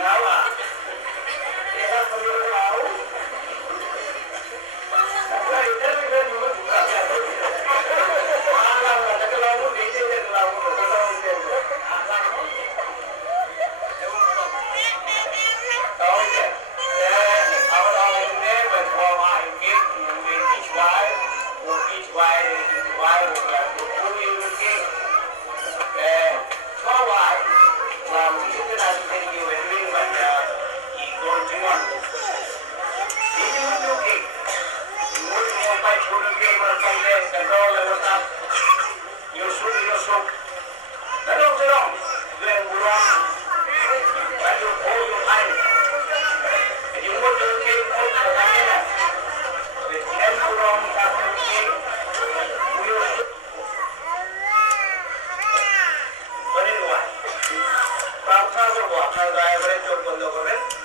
Ngawa. Era perlu tahu. Nah, itu juga dulu buka. Alam ada kalau di sini kalau tahu ya. Our name was for my gift with each wife, who you will give. Small wife, you can understand you were doing what you going to want. This is what you give. You will buy food and give or something, control the stuff. You shoot. That don't belong. Then wrong. When you hold your hand. You want to take food for the minute. With hand wrong, that will take. You shoot. But anyway, from travel, what I have read your